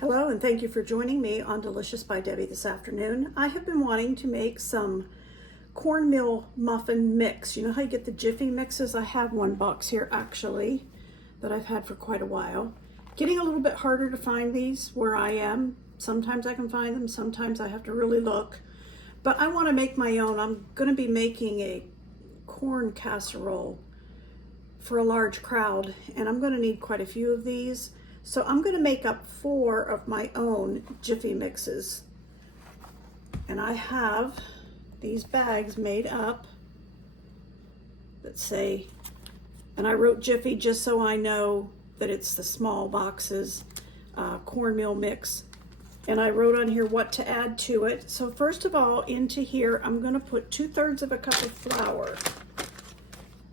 Hello, and thank you for joining me on Delicious by Debbie this afternoon. I have been wanting to make some cornmeal muffin mix. You know how you get the Jiffy mixes? I have one box here actually that I've had for quite a while. Getting a little bit harder to find these where I am. Sometimes I can find them, sometimes I have to really look. But I want to make my own. I'm going to be making a corn casserole for a large crowd, and I'm going to need quite a few of these. So I'm going to make up 4 of my own Jiffy mixes. And I have these bags made up that say, and I wrote Jiffy just so I know that it's the small boxes, cornmeal mix. And I wrote on here what to add to it. So first of all, into here, I'm going to put 2/3 of a cup of flour.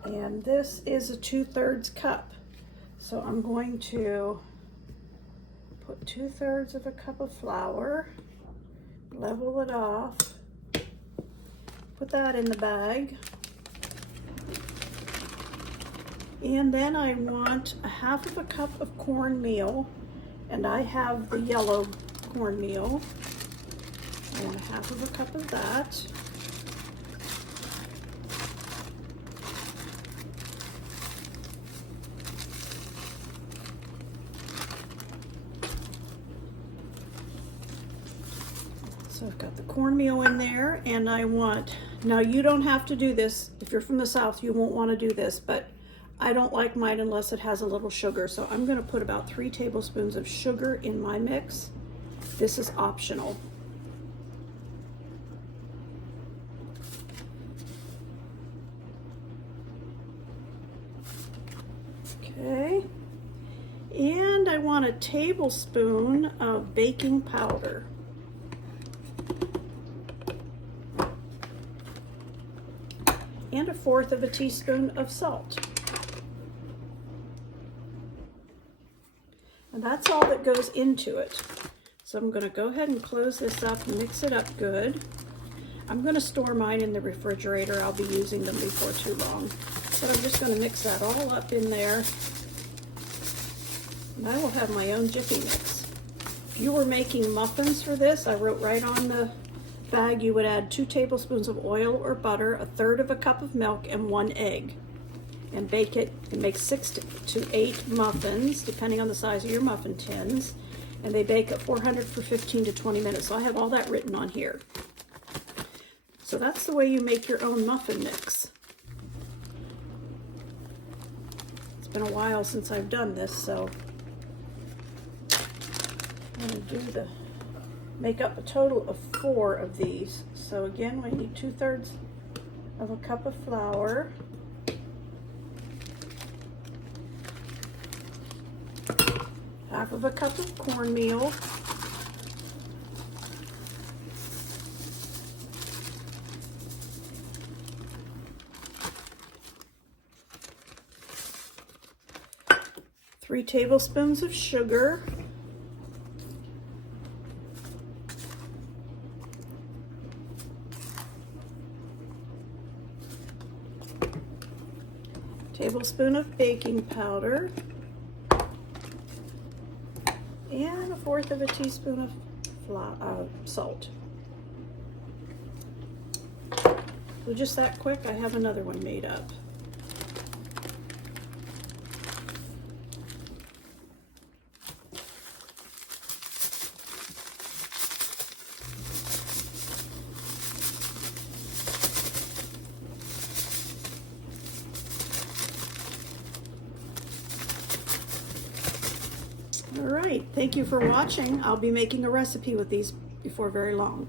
And this is a 2/3 cup. So I'm going to put 2/3 of a cup of flour, level it off, put that in the bag. And then I want a 1/2 of a cup of cornmeal, and I have the yellow cornmeal. I want a 1/2 of a cup of that. So I've got the cornmeal in there, and I want, now you don't have to do this. If you're from the South, you won't want to do this, but I don't like mine unless it has a little sugar. So I'm going to put about 3 tablespoons of sugar in my mix. This is optional. Okay. And I want a tablespoon of baking powder. And 1/4 of a teaspoon of salt. And that's all that goes into it. So I'm going to go ahead and close this up and mix it up good. I'm going to store mine in the refrigerator. I'll be using them before too long. But I'm just going to mix that all up in there. And I will have my own Jiffy mix. If you were making muffins for this, I wrote right on the bag, you would add 2 tablespoons of oil or butter, 1/3 of a cup of milk, and 1 egg. And bake it and make 6 to 8 muffins, depending on the size of your muffin tins. And they bake at 400 for 15 to 20 minutes. So I have all that written on here. So that's the way you make your own muffin mix. It's been a while since I've done this, so I'm going to make up a total of 4 of these. So again, we need 2/3 of a cup of flour, half of a cup of cornmeal, three tablespoons of sugar, tablespoon of baking powder, and 1/4 of a teaspoon of salt. So just that quick, I have another one made up. All right, thank you for watching. I'll be making a recipe with these before very long.